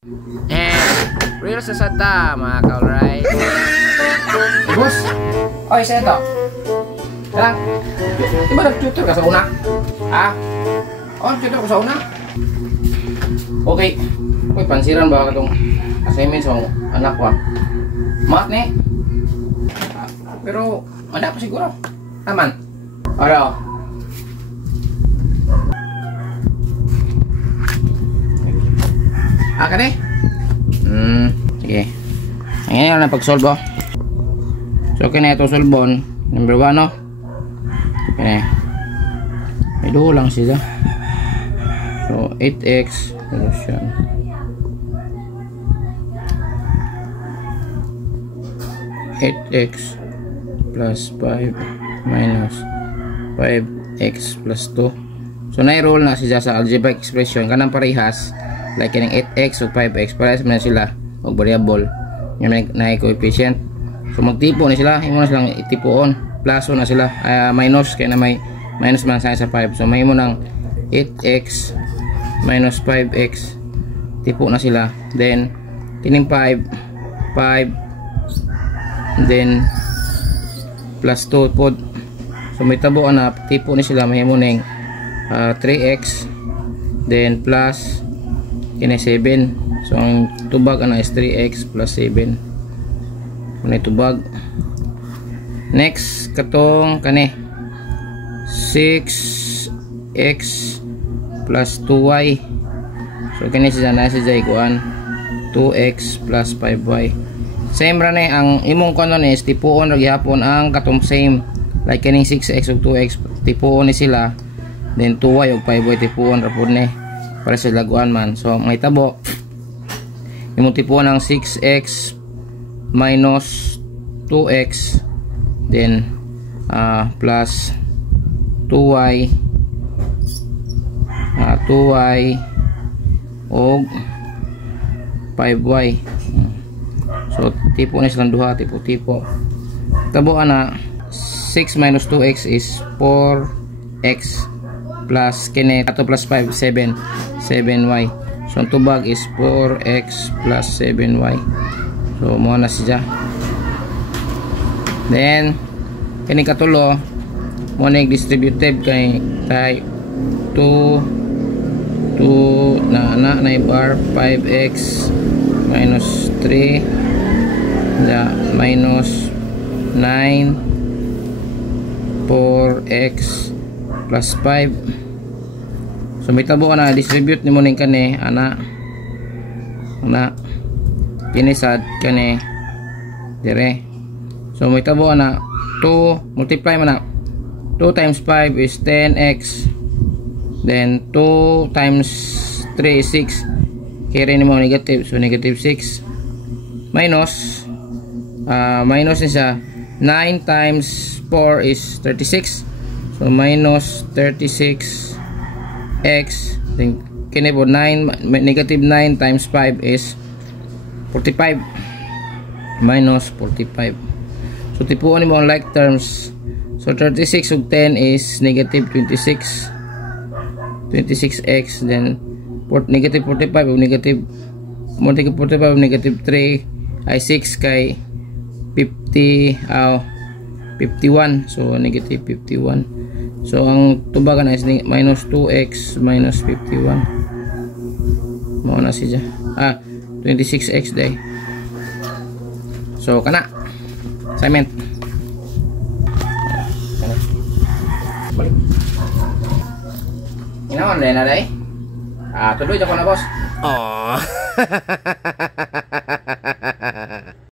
And real sa sata mga ka-alright. Boss, oy sa ito. Lang, di ba nag-tutor ka sa una? Ha? Oh, nag-tutor ka sa una? Okay. Uy, pansiran ba itong assignment sa anak ko? Math ni. Pero, ada pa siguro. Aman. Ora. Aka ni? Sige. Ngayon na pag-solve. So, kaya ito solve number 1, no? Okay. May duho lang siya. So, 8x solution. 8x plus 5 minus 5x plus 2. So, na-roll na siya sa algebraic expression. Kanang parehas. Like yung 8x o 5x. Parehas man sila. O variable. Yung na-coefficient. So, magtipo na sila. Yung na silang itipoon. Plus na sila. Minus. Kaya na may minus man sa 5. So, may mo ng 8x minus 5x. Tipo na sila. Then, kining 5. Then plus 2 pod. So may tabo na tipo ni sila may mo ning 3x then plus kini 7. So ang tubag ana is 3x plus 7. Ano tubag? Next katong kani 6x plus 2y. So kini siya na siya ikuan 2x plus 5y. Same ra ni ang imong kanon is tipuon ra gihapon ang katong same like kaning 6x ug 2x tipuon ni sila then 2y ug 5y tipuon ra pud ni para sa laguan man. So may tabo imong tipuon ang 6x minus 2x then plus 2y 2y ug 5y. So tipo na silang duha, tipo tabo ana 6 minus 2x is 4x plus kini ato plus 5 7y. So ang tubag is 4x plus 7y. So mo na siya. Then kini katulo mo na distributive kay 2 na bar 5x minus 3 minus 9 4x plus 5. So may tabo na distribute ni mo ning kani ana kinisad kani dire. So may tabo na 2 multiply mo na 2 times 5 is 10x then 2 times 3 is 6. Carry ni mo negative, so negative 6 minus minus niya 9 times 4 is 36. So minus 36x then kini po 9 negative 9 times 5 is 45 minus 45. So tipuan mo ang like terms. So 36 ug 10 is negative 26x then negative 45 ug negative 45 ug negative 3 ay 6 kay 51. So negative 51. So ang tubagan is minus 2x minus 51. Mao na siya. 26x day. So kana assignment. Balik. Inaon na day. Tuloy ako na boss. Oh.